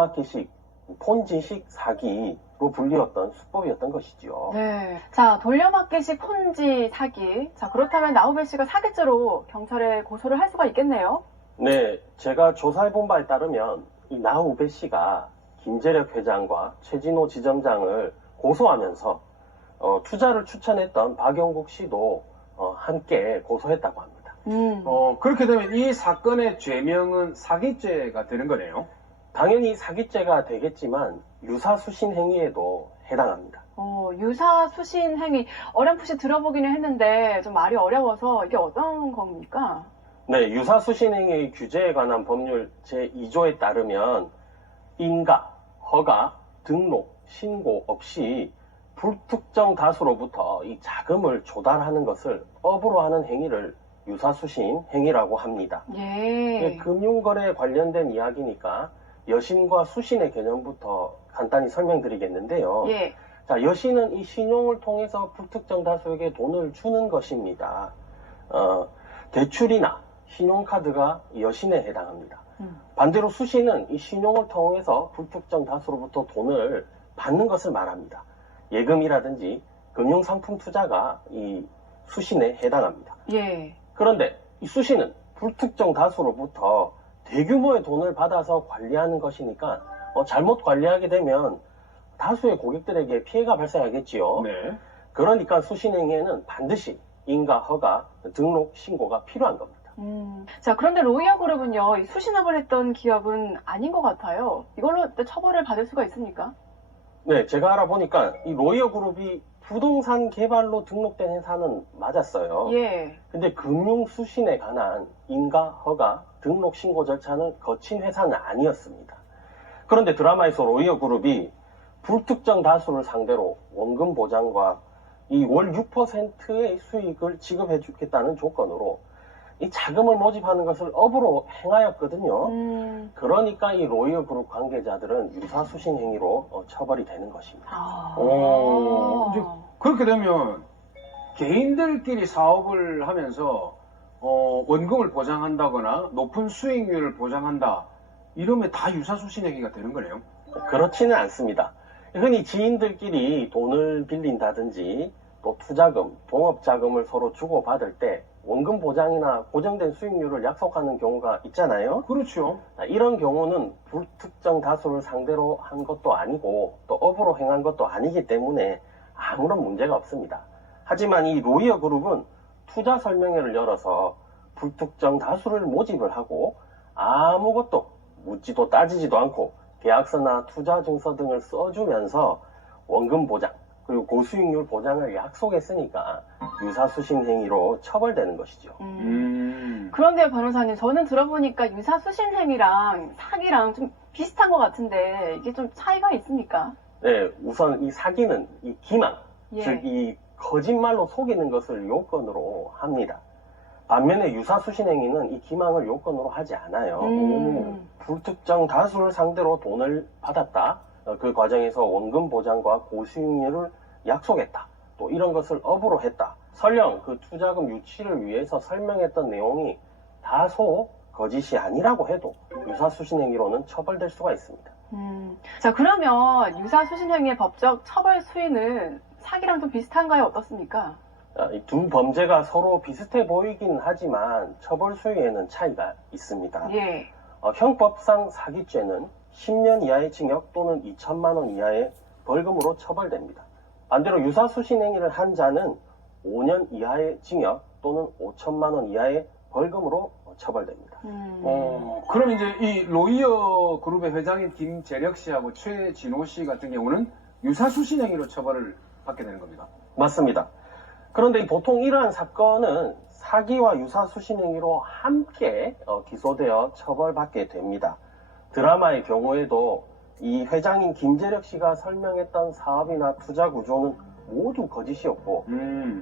돌려막기식, 폰지식 사기로 불리웠던 수법이었던 것이죠. 네. 자, 돌려막기식 폰지 사기. 자, 그렇다면 나우베 씨가 사기죄로 경찰에 고소를 할 수가 있겠네요? 네, 제가 조사해본 바에 따르면 이 나우베 씨가 김재력 회장과 최진호 지점장을 고소하면서 투자를 추천했던 박영국 씨도 함께 고소했다고 합니다. 그렇게 되면 이 사건의 죄명은 사기죄가 되는 거네요? 당연히 사기죄가 되겠지만 유사수신 행위에도 해당합니다. 유사수신 행위. 어렴풋이 들어보기는 했는데 좀 말이 어려워서 이게 어떤 겁니까? 네, 유사수신 행위의 규제에 관한 법률 제2조에 따르면 인가, 허가, 등록, 신고 없이 불특정 다수로부터 이 자금을 조달하는 것을 업으로 하는 행위를 유사수신 행위라고 합니다. 예. 금융거래에 관련된 이야기니까 여신과 수신의 개념부터 간단히 설명드리겠는데요. 예. 자, 여신은 이 신용을 통해서 불특정 다수에게 돈을 주는 것입니다. 대출이나 신용카드가 여신에 해당합니다. 반대로 수신은 이 신용을 통해서 불특정 다수로부터 돈을 받는 것을 말합니다. 예금이라든지 금융상품 투자가 이 수신에 해당합니다. 예. 그런데 이 수신은 불특정 다수로부터 대규모의 돈을 받아서 관리하는 것이니까 잘못 관리하게 되면 다수의 고객들에게 피해가 발생하겠지요. 네. 그러니까 수신행위에는 반드시 인가, 허가, 등록, 신고가 필요한 겁니다. 자, 그런데 로이어 그룹은요, 이 수신업을 했던 기업은 아닌 것 같아요. 이걸로 처벌을 받을 수가 있습니까? 네, 제가 알아보니까 이 로이어 그룹이 부동산 개발로 등록된 회사는 맞았어요. 예. 근데 금융 수신에 관한 인가, 허가, 등록, 신고 절차는 거친 회사는 아니었습니다. 그런데 드라마에서 로이어 그룹이 불특정 다수를 상대로 원금 보장과 이 월 6%의 수익을 지급해 주겠다는 조건으로 이 자금을 모집하는 것을 업으로 행하였거든요. 그러니까 이 로이어 그룹 관계자들은 유사수신 행위로 처벌이 되는 것입니다. 이제 그렇게 되면 개인들끼리 사업을 하면서 원금을 보장한다거나 높은 수익률을 보장한다 이러면 다 유사수신 행위가 되는 거네요? 그렇지는 않습니다. 흔히 지인들끼리 돈을 빌린다든지 또 투자금, 동업자금을 서로 주고받을 때 원금 보장이나 고정된 수익률을 약속하는 경우가 있잖아요. 그렇죠. 이런 경우는 불특정 다수를 상대로 한 것도 아니고 또 업으로 행한 것도 아니기 때문에 아무런 문제가 없습니다. 하지만 이 로이어 그룹은 투자 설명회를 열어서 불특정 다수를 모집을 하고 아무것도 묻지도 따지지도 않고 계약서나 투자 증서 등을 써주면서 원금 보장 그리고 고수익률 보장을 약속했으니까 유사수신 행위로 처벌되는 것이죠. 그런데 변호사님, 저는 들어보니까 유사수신 행위랑 사기랑 좀 비슷한 것 같은데 이게 좀 차이가 있습니까? 네, 우선 이 사기는 이 기망, 예. 즉 이 거짓말로 속이는 것을 요건으로 합니다. 반면에 유사수신 행위는 이 기망을 요건으로 하지 않아요. 불특정 다수를 상대로 돈을 받았다. 그 과정에서 원금 보장과 고수익률을 약속했다. 또 이런 것을 업으로 했다. 설령 그 투자금 유치를 위해서 설명했던 내용이 다소 거짓이 아니라고 해도 유사수신 행위로는 처벌될 수가 있습니다. 자, 그러면 유사수신 행위의 법적 처벌 수위는 사기랑 좀 비슷한가요? 어떻습니까? 이 두 범죄가 서로 비슷해 보이긴 하지만 처벌 수위에는 차이가 있습니다. 예. 형법상 사기죄는 10년 이하의 징역 또는 2천만 원 이하의 벌금으로 처벌됩니다. 반대로 유사수신 행위를 한 자는 5년 이하의 징역 또는 5천만 원 이하의 벌금으로 처벌됩니다. 그럼 이제 이 로이어 그룹의 회장인 김재력 씨하고 최진호 씨 같은 경우는 유사수신 행위로 처벌을 받게 되는 겁니다. 맞습니다. 그런데 보통 이러한 사건은 사기와 유사수신 행위로 함께 기소되어 처벌받게 됩니다. 드라마의 경우에도 이 회장인 김재력 씨가 설명했던 사업이나 투자 구조는 모두 거짓이었고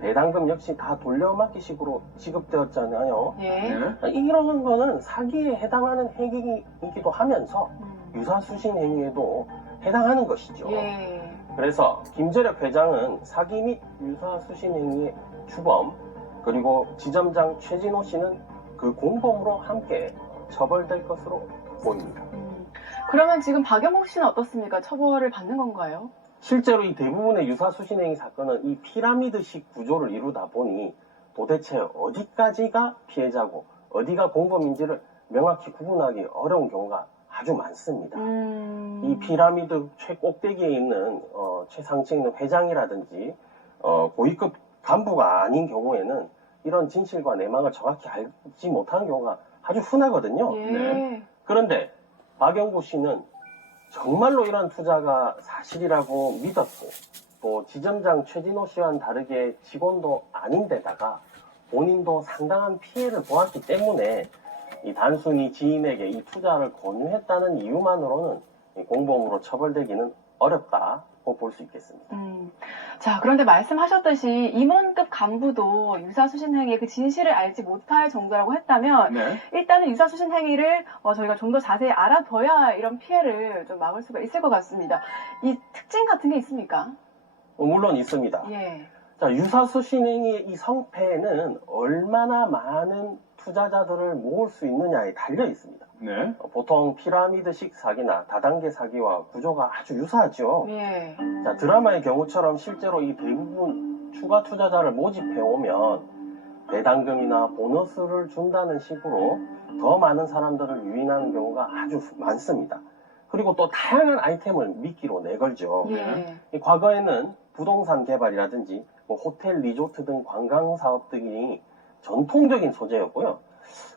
배당금 역시 다 돌려막기식으로 지급되었잖아요. 예. 이런 거는 사기에 해당하는 행위이기도 하면서 유사수신 행위에도 해당하는 것이죠. 예. 그래서 김재력 회장은 사기 및 유사수신 행위의 주범, 그리고 지점장 최진호 씨는 그 공범으로 함께 처벌될 것으로 보입니다. 그러면 지금 박영국 씨는 어떻습니까? 처벌을 받는 건가요? 실제로 이 대부분의 유사수신행위 사건은 이 피라미드식 구조를 이루다 보니 도대체 어디까지가 피해자고 어디가 공범인지를 명확히 구분하기 어려운 경우가 아주 많습니다. 이 피라미드 최꼭대기에 있는 최상층에 있는 회장이라든지 고위급 간부가 아닌 경우에는 이런 진실과 내막을 정확히 알지 못하는 경우가 아주 흔하거든요. 예. 네. 그런데 박영구 씨는 정말로 이런 투자가 사실이라고 믿었고 또 지점장 최진호 씨와는 다르게 직원도 아닌데다가 본인도 상당한 피해를 보았기 때문에 이 단순히 지인에게 이 투자를 권유했다는 이유만으로는 이 공범으로 처벌되기는 어렵다고 볼 수 있겠습니다. 자, 그런데 말씀하셨듯이 임원급 간부도 유사수신행위의 그 진실을 알지 못할 정도라고 했다면 네. 일단은 유사수신행위를 저희가 좀 더 자세히 알아둬야 이런 피해를 좀 막을 수가 있을 것 같습니다. 이 특징 같은 게 있습니까? 물론 있습니다. 예. 자, 유사수신행위의 이 성패는 얼마나 많은 투자자들을 모을 수 있느냐에 달려 있습니다. 네. 보통 피라미드식 사기나 다단계 사기와 구조가 아주 유사하죠. 예. 자, 드라마의 경우처럼 실제로 이 대부분 추가 투자자를 모집해 오면 배당금이나 보너스를 준다는 식으로 더 많은 사람들을 유인하는 경우가 아주 많습니다. 그리고 또 다양한 아이템을 미끼로 내걸죠. 예. 이 과거에는 부동산 개발이라든지 뭐 호텔, 리조트 등 관광 사업 등이 전통적인 소재였고요.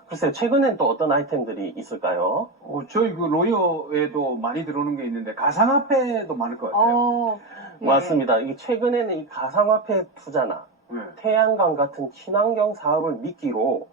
글쎄요, 최근엔 또 어떤 아이템들이 있을까요? 저희 그 로이어에도 많이 들어오는 게 있는데 가상화폐도 많을 것 같아요. 예. 맞습니다. 이 최근에는 이 가상화폐 투자나 네. 태양광 같은 친환경 사업을 미끼로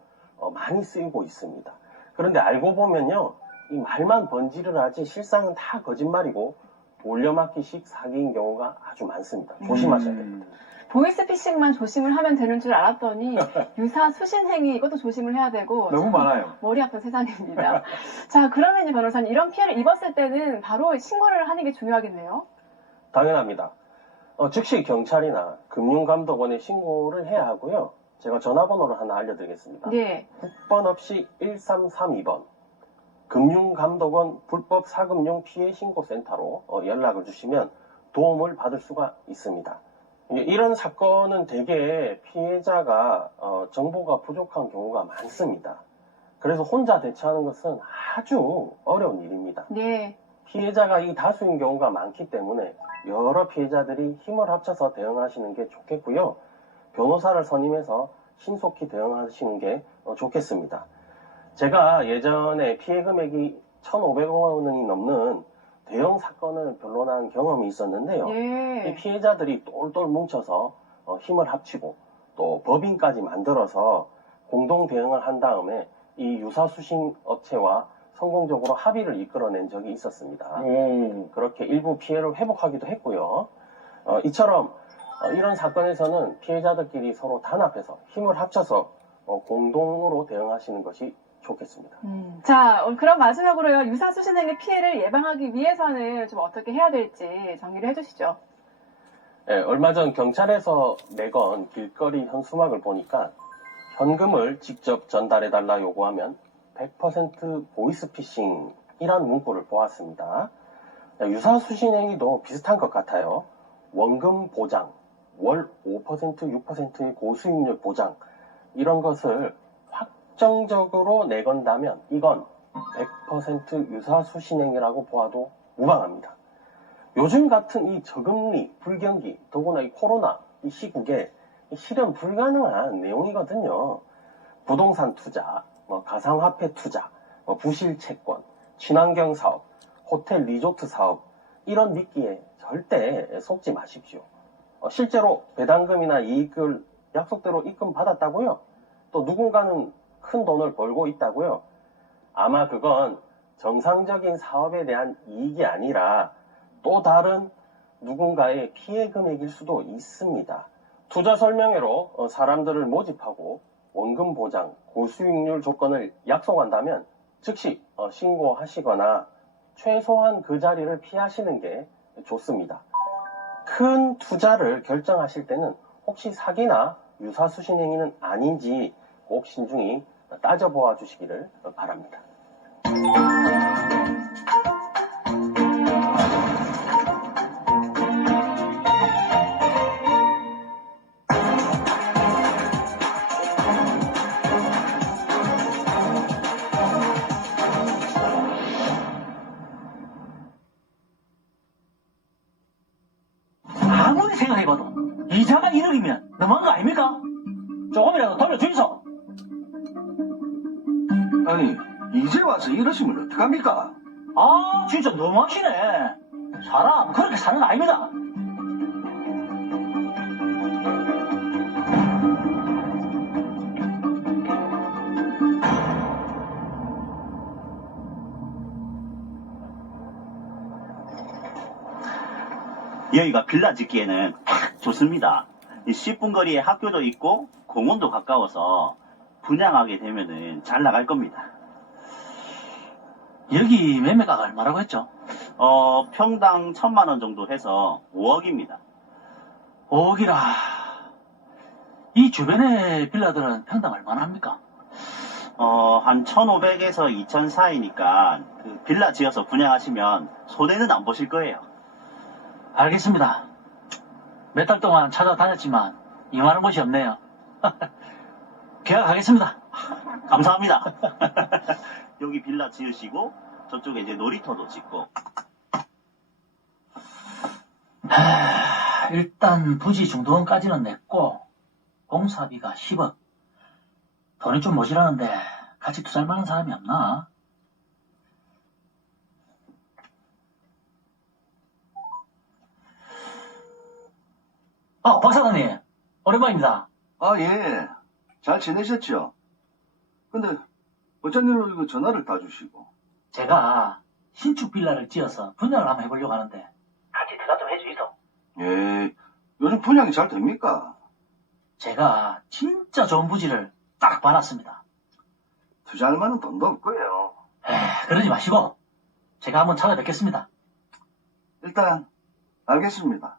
많이 쓰이고 있습니다. 그런데 알고 보면요, 이 말만 번지를 하지 실상은 다 거짓말이고 돌려막기식 사기인 경우가 아주 많습니다. 조심하셔야 됩니다. 보이스피싱만 조심을 하면 되는 줄 알았더니 유사수신행위 이것도 조심을 해야 되고 너무 많아요. 머리 아픈 세상입니다. 자, 그러면 변호사님 이런 피해를 입었을 때는 바로 신고를 하는 게 중요하겠네요. 당연합니다. 즉시 경찰이나 금융감독원에 신고를 해야 하고요. 제가 전화번호를 하나 알려드리겠습니다. 네. 국번 없이 1332번 금융감독원 불법사금융 피해신고센터로 연락을 주시면 도움을 받을 수가 있습니다. 이런 사건은 대개 피해자가 정보가 부족한 경우가 많습니다. 그래서 혼자 대처하는 것은 아주 어려운 일입니다. 네. 피해자가 이 다수인 경우가 많기 때문에 여러 피해자들이 힘을 합쳐서 대응하시는 게 좋겠고요. 변호사를 선임해서 신속히 대응하시는 게 좋겠습니다. 제가 예전에 피해 금액이 1,500원이 넘는 대형 사건을 변론한 경험이 있었는데요. 예. 이 피해자들이 똘똘 뭉쳐서 힘을 합치고 또 법인까지 만들어서 공동 대응을 한 다음에 이 유사수신 업체와 성공적으로 합의를 이끌어낸 적이 있었습니다. 그렇게 일부 피해를 회복하기도 했고요. 이처럼 이런 사건에서는 피해자들끼리 서로 단합해서 힘을 합쳐서 공동으로 대응하시는 것이 좋겠습니다. 자, 그럼 마지막으로요. 유사수신행위 피해를 예방하기 위해서는 좀 어떻게 해야 될지 정리를 해주시죠. 네, 얼마 전 경찰에서 내건 길거리 현수막을 보니까 현금을 직접 전달해달라 요구하면 100% 보이스피싱이란 문구를 보았습니다. 유사수신행위도 비슷한 것 같아요. 원금 보장, 월 5%, 6%의 고수익률 보장 이런 것을 확정적으로 내건다면 이건 100% 유사수신행위라고 보아도 무방합니다. 요즘 같은 이 저금리, 불경기, 더구나 이 코로나 이 시국에 실현 불가능한 내용이거든요. 부동산 투자, 가상화폐 투자, 부실 채권, 친환경 사업, 호텔 리조트 사업 이런 미끼에 절대 속지 마십시오. 실제로 배당금이나 이익을 약속대로 입금 받았다고요? 또 누군가는 큰 돈을 벌고 있다고요? 아마 그건 정상적인 사업에 대한 이익이 아니라 또 다른 누군가의 피해 금액일 수도 있습니다. 투자 설명회로 사람들을 모집하고 원금 보장, 고수익률 조건을 약속한다면 즉시 신고하시거나 최소한 그 자리를 피하시는 게 좋습니다. 큰 투자를 결정하실 때는 혹시 사기나 유사수신행위는 아닌지 꼭 신중히 따져보아 주시기를 바랍니다. 아무리 생각해봐도 이자가 1억이면 너무한 거 아닙니까? 조금이라도 돌려주이소. 아니, 이제 와서 이러시면 어떡합니까? 아, 진짜 너무하시네. 사람 그렇게 사는 거 아닙니다. 여기가 빌라 짓기에는 딱 좋습니다. 10분 거리에 학교도 있고 공원도 가까워서 분양하게 되면은 잘 나갈 겁니다. 여기 매매가가 얼마라고 했죠? 평당 1,000만 원 정도 해서 5억입니다. 5억이라. 이 주변의 빌라들은 평당 얼마나 합니까? 한 1,500에서 2,000 사이니까 그 빌라 지어서 분양하시면 손해는 안 보실 거예요. 알겠습니다. 몇 달 동안 찾아다녔지만 이만한 곳이 없네요. 계약하겠습니다. 감사합니다. 여기 빌라 지으시고 저쪽에 이제 놀이터도 짓고. 일단 부지 중도금까지는 냈고 공사비가 10억. 돈이 좀 모자라는데 같이 투자할 만한 사람이 없나? 박 사장님, 오랜만입니다. 아, 예. 잘 지내셨죠? 근데, 어쩐 일로 이거 전화를 다 주시고. 제가 신축 빌라를 지어서 분양을 한번 해보려고 하는데 같이 투자 좀 해주이소. 예, 요즘 분양이 잘 됩니까? 제가 진짜 좋은 부지를 딱 받았습니다. 투자할 만한 돈도 없고요. 그러지 마시고 제가 한번 찾아뵙겠습니다. 일단, 알겠습니다.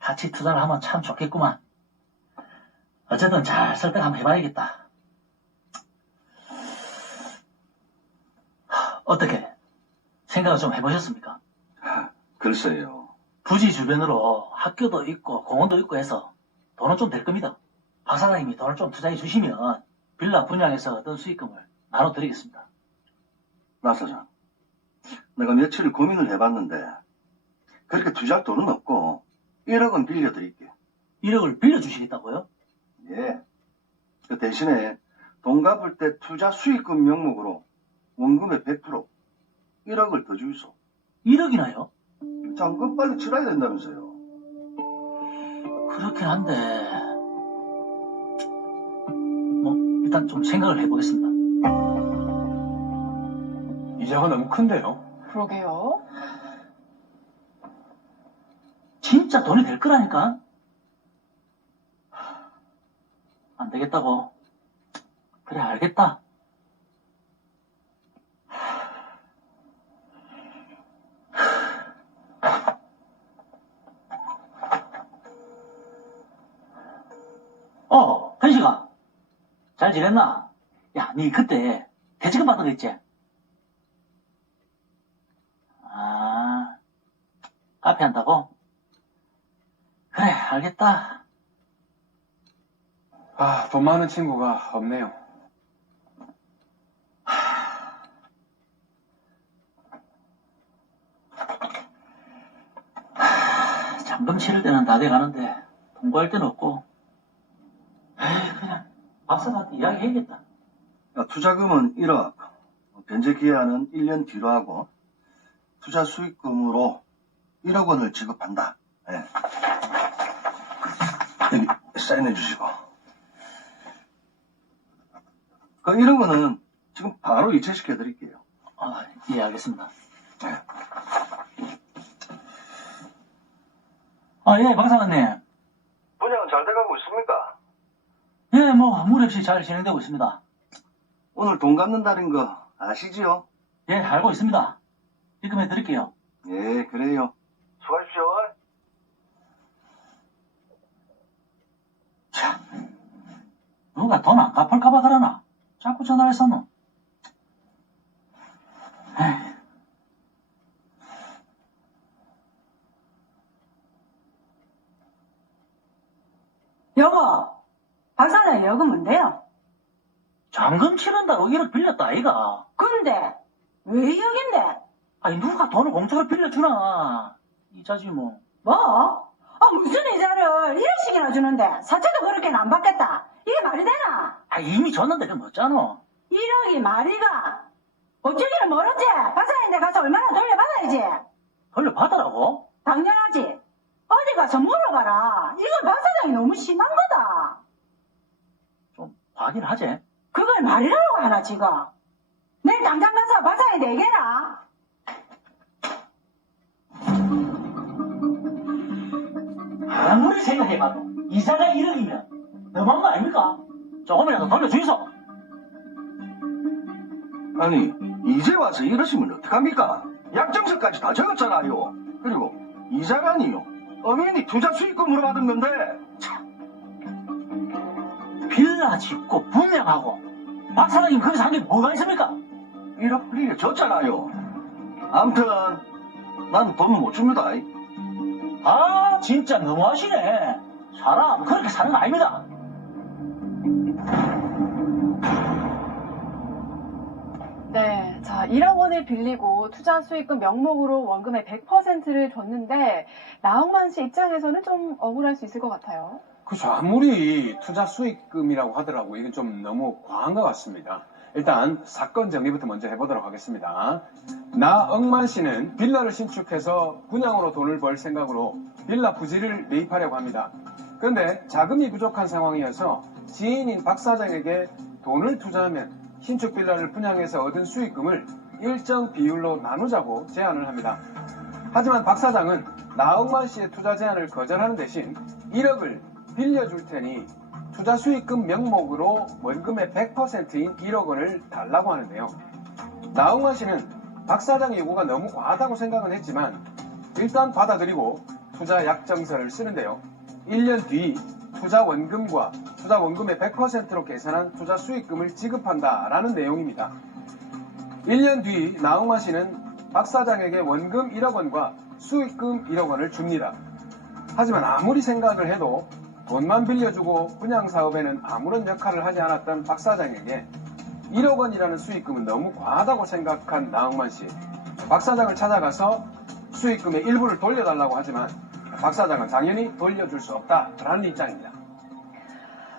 같이 투자를 하면 참 좋겠구만. 어쨌든 잘 설득 한번 해봐야겠다. 어떻게 생각을 좀 해보셨습니까? 글쎄요. 부지 주변으로 학교도 있고 공원도 있고 해서 돈은 좀 될 겁니다. 박 사장님이 돈을 좀 투자해 주시면 빌라 분양해서 얻은 수익금을 나눠드리겠습니다. 나 사장, 내가 며칠 고민을 해봤는데 그렇게 투자할 돈은 없고 1억은 빌려드릴게요. 1억을 빌려주시겠다고요? 예. 그 대신에 돈 갚을 때 투자 수익금 명목으로 원금의 100% 1억을 더 주이소. 1억이나요? 잔금 빨리 치러야 된다면서요. 그렇긴 한데 뭐 일단 좀 생각을 해보겠습니다. 이자가 너무 큰데요. 그러게요. 진짜 돈이 될 거라니까. 안 되겠다고. 그래, 알겠다. 현식아. 잘 지냈나? 야, 니 그때 대지금 받은 거 있지? 카페 한다고? 그래, 알겠다. 돈 많은 친구가 없네요. 잔금 치를 때는 다 돼가는데 돈 구할 때는 없고. 그냥 박사한테 이야기해야겠다. 투자금은 1억, 변제 기한은 1년 뒤로 하고 투자 수익금으로 1억 원을 지급한다. 예. 여기 사인해 주시고. 그 1억 원은 지금 바로 이체시켜 드릴게요. 예, 알겠습니다. 예. 예, 박사관님. 분양은 잘 돼가고 있습니까? 예, 뭐 무리 없이 잘 진행되고 있습니다. 오늘 돈 갚는다는 거 아시지요? 예, 알고 있습니다. 입금해 드릴게요. 예, 그래요. 수고하십시오. 참, 누가 돈 안 갚을까봐 그러나? 자꾸 전화를 했었노. 에이. 여보, 박사장 여금 뭔데요? 잔금 치른다고 1억 빌렸다, 아이가. 근데 왜 여긴데? 아니, 누가 돈을 공짜로 빌려주나? 이자지 뭐. 뭐? 무슨 이자를 1억씩이나 주는데 사채도 그렇게는 안 받겠다. 이게 말이 되나? 아, 이미 줬는데 그럼 어쩌노? 1억이 말이가. 어쩌기는 모르지. 박사님한테 가서 얼마나 돌려받아야지. 돌려받으라고? 당연하지. 어디 가서 물어봐라. 이건 박사장이 너무 심한 거다. 좀 과하긴 하지. 그걸 말이라고 하나 지금. 내일 당장 가서 박사님한테 얘기해라. 아무리 생각해봐도 이자가 1억이면 너무한 거 아닙니까? 조금이라도 돌려주이소. 아니, 이제 와서 이러시면 어떡합니까? 약정서까지 다 적었잖아요. 그리고 이자라니요. 어머니 투자 수익금으로 받은 건데. 빌라 짓고 분양하고 박 사장님 거기서 한 게 뭐가 있습니까? 1억 빌려줬잖아요. 암튼 난 돈 못 줍니다. 아, 진짜 너무하시네. 사람 그렇게 사는 거 아닙니다. 네, 자, 1억 원을 빌리고 투자 수익금 명목으로 원금의 100%를 줬는데 나홍만 씨 입장에서는 좀 억울할 수 있을 것 같아요. 그렇죠. 아무리 투자 수익금이라고 하더라도 이건 좀 너무 과한 것 같습니다. 일단 사건 정리부터 먼저 해보도록 하겠습니다. 나억만 씨는 빌라를 신축해서 분양으로 돈을 벌 생각으로 빌라 부지를 매입하려고 합니다. 그런데 자금이 부족한 상황이어서 지인인 박 사장에게 돈을 투자하면 신축 빌라를 분양해서 얻은 수익금을 일정 비율로 나누자고 제안을 합니다. 하지만 박 사장은 나억만 씨의 투자 제안을 거절하는 대신 1억을 빌려줄 테니 투자 수익금 명목으로 원금의 100%인 1억 원을 달라고 하는데요. 나홍만 씨는 박 사장의 요구가 너무 과하다고 생각은 했지만 일단 받아들이고 투자 약정서를 쓰는데요. 1년 뒤 투자 원금과 투자 원금의 100%로 계산한 투자 수익금을 지급한다라는 내용입니다. 1년 뒤 나홍만 씨는 박 사장에게 원금 1억 원과 수익금 1억 원을 줍니다. 하지만 아무리 생각을 해도 돈만 빌려주고 분양사업에는 아무런 역할을 하지 않았던 박 사장에게 1억 원이라는 수익금은 너무 과하다고 생각한 나홍만 씨. 박 사장을 찾아가서 수익금의 일부를 돌려달라고 하지만 박 사장은 당연히 돌려줄 수 없다라는 입장입니다.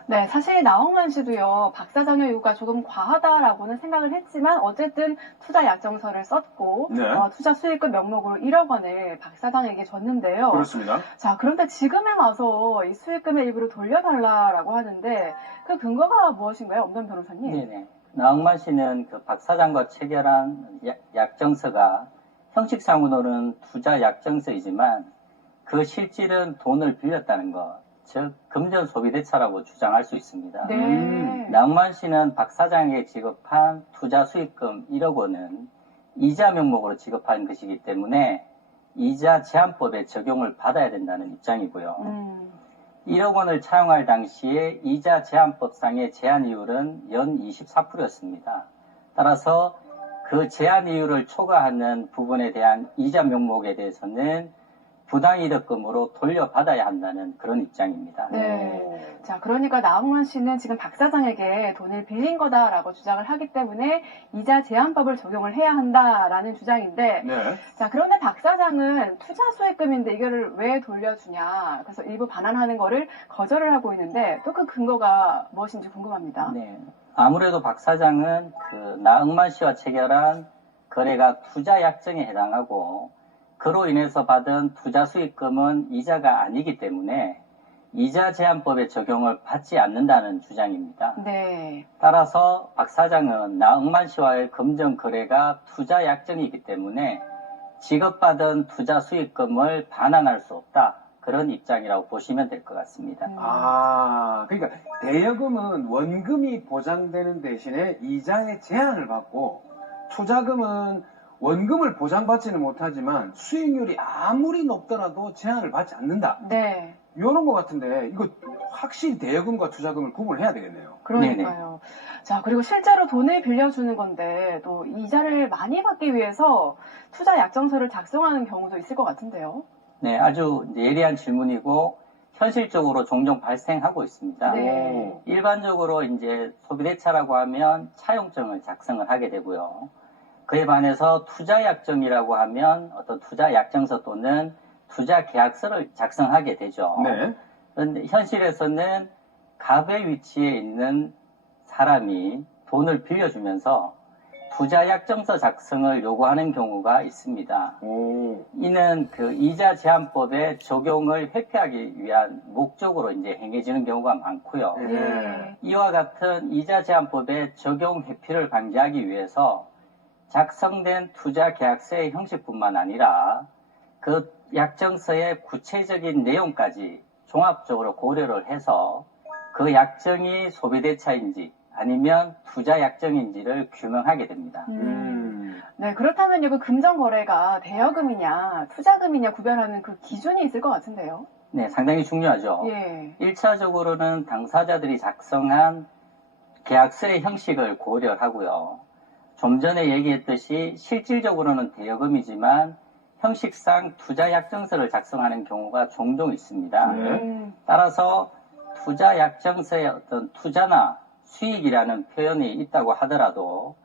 네, 사실 나홍만 씨도요, 박 사장의 요구가 조금 과하다라고는 생각을 했지만 어쨌든 투자 약정서를 썼고 네. 투자 수익금 명목으로 1억 원을 박 사장에게 줬는데요. 그렇습니다. 자, 그런데 지금에 와서 이 수익금의 일부를 돌려달라라고 하는데 그 근거가 무엇인가요, 엄담 변호사님? 네네. 나홍만 씨는 그 박 사장과 체결한 약정서가 형식상으로는 투자 약정서이지만 그 실질은 돈을 빌렸다는 것, 즉 금전 소비 대차라고 주장할 수 있습니다. 네. 나홍만 씨는 박 사장에게 지급한 투자 수익금 1억 원은 이자 명목으로 지급한 것이기 때문에 이자 제한법의 적용을 받아야 된다는 입장이고요. 1억 원을 차용할 당시에 이자 제한법상의 제한 이율은 연 24%였습니다. 따라서 그 제한 이율을 초과하는 부분에 대한 이자 명목에 대해서는 부당이득금으로 돌려받아야 한다는 그런 입장입니다. 네. 자, 그러니까 나홍만 씨는 지금 박 사장에게 돈을 빌린 거다라고 주장을 하기 때문에 이자 제한법을 적용을 해야 한다라는 주장인데, 네. 자, 그런데 박 사장은 투자 수익금인데 이거를 왜 돌려주냐, 그래서 일부 반환하는 거를 거절을 하고 있는데 또 그 근거가 무엇인지 궁금합니다. 네. 아무래도 박 사장은 그 나홍만 씨와 체결한 거래가 투자 약정에 해당하고 그로 인해서 받은 투자 수익금은 이자가 아니기 때문에 이자 제한법의 적용을 받지 않는다는 주장입니다. 네. 따라서 박 사장은 나홍만 씨와의 금전 거래가 투자 약정이기 때문에 지급받은 투자 수익금을 반환할 수 없다. 그런 입장이라고 보시면 될 것 같습니다. 아, 그러니까 대여금은 원금이 보장되는 대신에 이자의 제한을 받고 투자금은 원금을 보장받지는 못하지만 수익률이 아무리 높더라도 제한을 받지 않는다. 네. 이런 것 같은데 이거 확실히 대여금과 투자금을 구분해야 되겠네요. 그러니까요. 자, 그리고 실제로 돈을 빌려주는 건데 또 이자를 많이 받기 위해서 투자 약정서를 작성하는 경우도 있을 것 같은데요. 네, 아주 예리한 질문이고 현실적으로 종종 발생하고 있습니다. 네. 일반적으로 이제 소비대차라고 하면 차용증을 작성을 하게 되고요. 그에 반해서 투자약정이라고 하면 어떤 투자약정서 또는 투자계약서를 작성하게 되죠. 네. 그런데 현실에서는 갑의 위치에 있는 사람이 돈을 빌려주면서 투자약정서 작성을 요구하는 경우가 있습니다. 오. 이는 그 이자 제한법의 적용을 회피하기 위한 목적으로 이제 행해지는 경우가 많고요. 예. 이와 같은 이자 제한법의 적용 회피를 방지하기 위해서 작성된 투자 계약서의 형식뿐만 아니라 그 약정서의 구체적인 내용까지 종합적으로 고려를 해서 그 약정이 소비대차인지 아니면 투자 약정인지를 규명하게 됩니다. 네, 그렇다면 그 금전거래가 대여금이냐, 투자금이냐 구별하는 그 기준이 있을 것 같은데요. 네, 상당히 중요하죠. 예. 1차적으로는 당사자들이 작성한 계약서의 형식을 고려하고요. 좀 전에 얘기했듯이 실질적으로는 대여금이지만 형식상 투자약정서를 작성하는 경우가 종종 있습니다. 따라서 투자약정서에 어떤 투자나 수익이라는 표현이 있다고 하더라도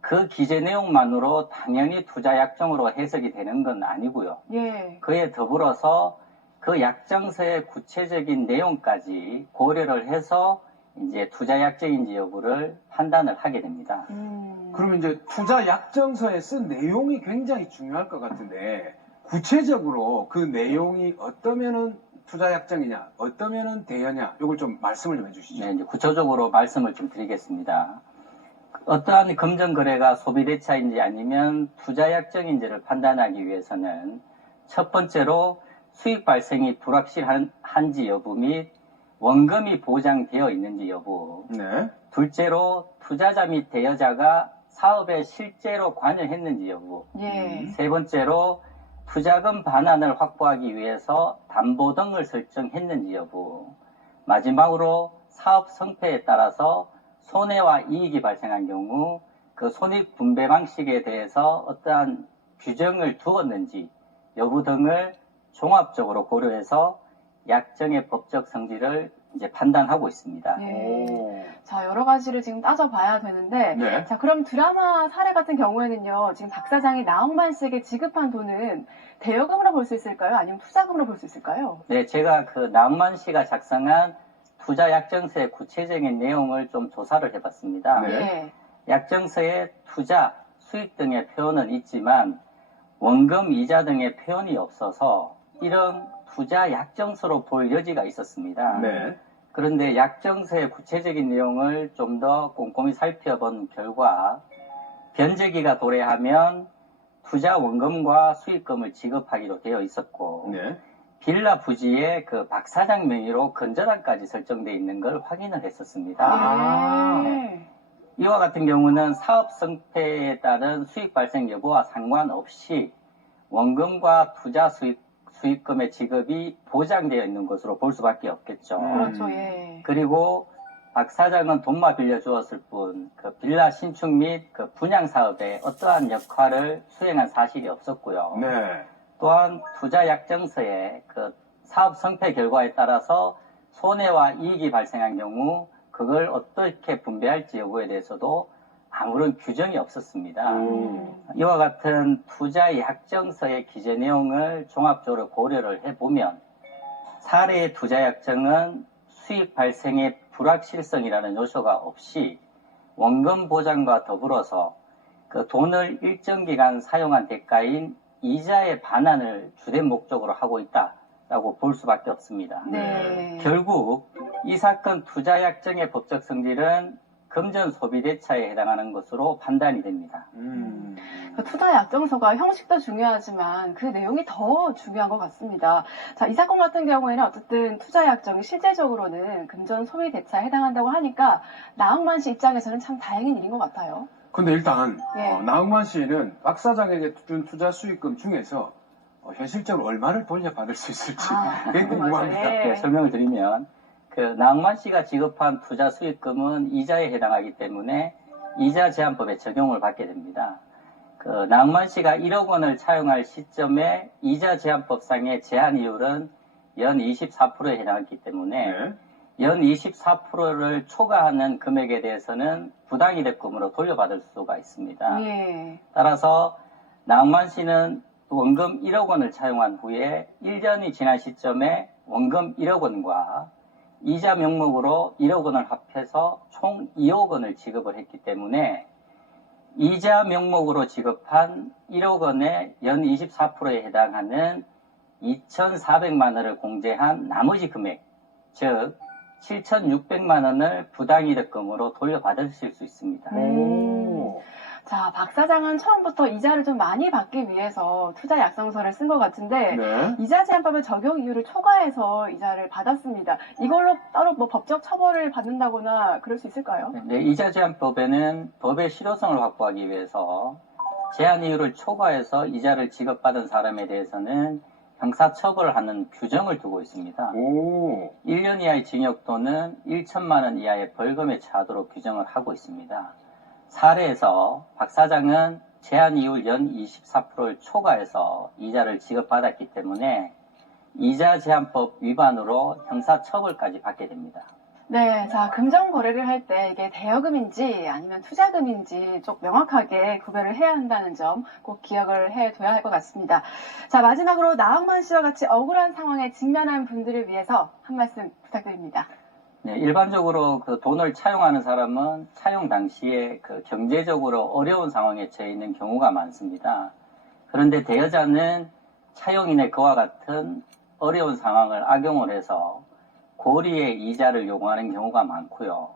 그 기재 내용만으로 당연히 투자약정으로 해석이 되는 건 아니고요. 예. 그에 더불어서 그 약정서의 구체적인 내용까지 고려를 해서 이제 투자약정인지 여부를 판단을 하게 됩니다. 그러면 이제 투자 약정서에 쓴 내용이 굉장히 중요할 것 같은데 구체적으로 그 내용이 어떠면은 투자 약정이냐, 어떠면은 대여냐, 이걸 좀 말씀을 좀 해주시죠. 네, 이제 구체적으로 말씀을 좀 드리겠습니다. 어떠한 금전거래가 소비대차인지 아니면 투자약정인지를 판단하기 위해서는 첫 번째로 수익 발생이 불확실한지 여부 및 원금이 보장되어 있는지 여부, 네. 둘째로 투자자 및 대여자가 사업에 실제로 관여했는지 여부, 예. 세 번째로 투자금 반환을 확보하기 위해서 담보 등을 설정했는지 여부, 마지막으로 사업 성패에 따라서 손해와 이익이 발생한 경우 그 손익 분배 방식에 대해서 어떠한 규정을 두었는지 여부 등을 종합적으로 고려해서 약정의 법적 성질을 이제 판단하고 있습니다. 예. 자, 여러 가지를 지금 따져봐야 되는데, 네. 자, 그럼 드라마 사례 같은 경우에는요, 지금 박 사장이 나홍만 씨에게 지급한 돈은 대여금으로 볼 수 있을까요? 아니면 투자금으로 볼 수 있을까요? 네, 제가 그 나홍만 씨가 작성한 투자 약정서의 구체적인 내용을 좀 조사를 해봤습니다. 네. 예. 약정서에 투자, 수익 등의 표현은 있지만 원금, 이자 등의 표현이 없어서 이런 투자 약정서로 볼 여지가 있었습니다. 네. 그런데 약정서의 구체적인 내용을 좀 더 꼼꼼히 살펴본 결과 변제기가 도래하면 투자 원금과 수익금을 지급하기로 되어 있었고 네. 빌라 부지에 그 박 사장 명의로 건전한까지 설정되어 있는 걸 확인을 했었습니다. 아. 예. 이와 같은 경우는 사업 성패에 따른 수익 발생 여부와 상관없이 원금과 투자 수익금의 지급이 보장되어 있는 것으로 볼 수밖에 없겠죠. 그렇죠, 예. 그리고 박 사장은 돈만 빌려주었을 뿐, 그 빌라 신축 및 그 분양 사업에 어떠한 역할을 수행한 사실이 없었고요. 네. 또한 투자 약정서에 그 사업 성패 결과에 따라서 손해와 이익이 발생한 경우 그걸 어떻게 분배할지 여부에 대해서도 아무런 규정이 없었습니다. 이와 같은 투자 약정서의 기재 내용을 종합적으로 고려를 해보면 사례의 투자 약정은 수익 발생의 불확실성이라는 요소가 없이 원금 보장과 더불어서 그 돈을 일정 기간 사용한 대가인 이자의 반환을 주된 목적으로 하고 있다라고 볼 수밖에 없습니다. 네. 결국 이 사건 투자 약정의 법적 성질은 금전 소비대차에 해당하는 것으로 판단이 됩니다. 그 투자 약정서가 형식도 중요하지만 그 내용이 더 중요한 것 같습니다. 자, 이 사건 같은 경우에는 어쨌든 투자 약정이 실질적으로는 금전 소비 대차에 해당한다고 하니까 나홍만 씨 입장에서는 참 다행인 일인 것 같아요. 근데 일단 예. 나홍만 씨는 박 사장에게 준 투자 수익금 중에서 현실적으로 얼마를 돌려받을 수 있을지 그게 궁금합니다. 예. 네, 설명을 드리면 그 나홍만 씨가 지급한 투자 수익금은 이자에 해당하기 때문에 이자 제한법에 적용을 받게 됩니다. 그 나홍만 씨가 1억 원을 차용할 시점에 이자 제한법상의 제한 이율은 연 24%에 해당했기 때문에 네. 연 24%를 초과하는 금액에 대해서는 부당이득금으로 돌려받을 수가 있습니다. 예. 따라서 나홍만 씨는 원금 1억 원을 차용한 후에 1년이 지난 시점에 원금 1억 원과 이자 명목으로 1억 원을 합해서 총 2억 원을 지급을 했기 때문에 이자 명목으로 지급한 1억 원의 연 24%에 해당하는 2,400만 원을 공제한 나머지 금액, 즉 7,600만 원을 부당이득금으로 돌려받으실 수 있습니다. 자, 박 사장은 처음부터 이자를 좀 많이 받기 위해서 투자 약정서를 쓴 것 같은데 네. 이자 제한법의 적용 이유를 초과해서 이자를 받았습니다. 이걸로 따로 뭐 법적 처벌을 받는다거나 그럴 수 있을까요? 네, 이자 제한법에는 법의 실효성을 확보하기 위해서 제한 이유를 초과해서 이자를 지급받은 사람에 대해서는 형사처벌을 하는 규정을 두고 있습니다. 오. 1년 이하의 징역 또는 1천만 원 이하의 벌금에 처하도록 규정을 하고 있습니다. 사례에서 박 사장은 제한 이율 연 24%를 초과해서 이자를 지급받았기 때문에 이자 제한법 위반으로 형사처벌까지 받게 됩니다. 네, 자, 금전 거래를 할 때 이게 대여금인지 아니면 투자금인지 좀 명확하게 구별을 해야 한다는 점 꼭 기억을 해둬야 할 것 같습니다. 자, 마지막으로 나홍만 씨와 같이 억울한 상황에 직면한 분들을 위해서 한 말씀 부탁드립니다. 네, 일반적으로 그 돈을 차용하는 사람은 차용 당시에 그 경제적으로 어려운 상황에 처해 있는 경우가 많습니다. 그런데 대여자는 차용인의 그와 같은 어려운 상황을 악용을 해서 고리의 이자를 요구하는 경우가 많고요.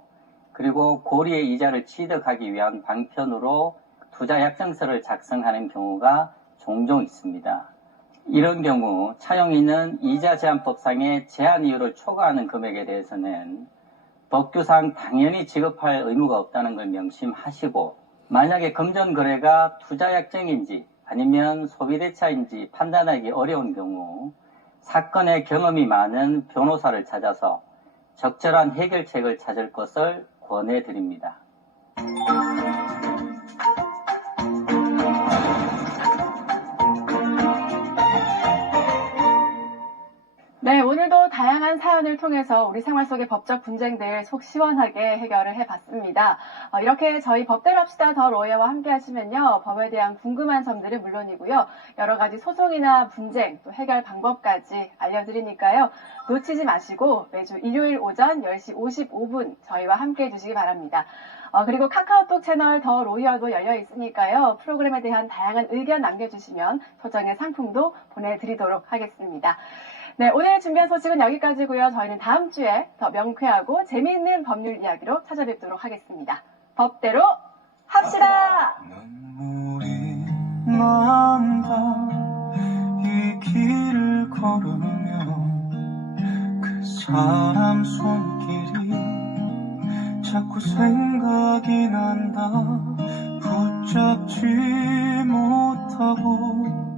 그리고 고리의 이자를 취득하기 위한 방편으로 투자약정서를 작성하는 경우가 종종 있습니다. 이런 경우 차용인은 이자 제한법상의 제한 이유를 초과하는 금액에 대해서는 법규상 당연히 지급할 의무가 없다는 걸 명심하시고 만약에 금전 거래가 투자약정인지 아니면 소비대차인지 판단하기 어려운 경우 사건의 경험이 많은 변호사를 찾아서 적절한 해결책을 찾을 것을 권해드립니다. 네, 오늘도 다양한 사연을 통해서 우리 생활 속의 법적 분쟁들 속 시원하게 해결을 해봤습니다. 이렇게 저희 법대로 합시다 더 로이어와 함께 하시면요. 법에 대한 궁금한 점들은 물론이고요. 여러 가지 소송이나 분쟁, 또 해결 방법까지 알려드리니까요. 놓치지 마시고 매주 일요일 오전 10시 55분 저희와 함께 해주시기 바랍니다. 그리고 카카오톡 채널 더 로이어도 열려 있으니까요. 프로그램에 대한 다양한 의견 남겨주시면 소정의 상품도 보내드리도록 하겠습니다. 네, 오늘 준비한 소식은 여기까지고요. 저희는 다음 주에 더 명쾌하고 재미있는 법률 이야기로 찾아뵙도록 하겠습니다. 법대로 합시다! 눈물이 난다 이 길을 걸으면 그 사람 손길이 자꾸 생각이 난다 붙잡지 못하고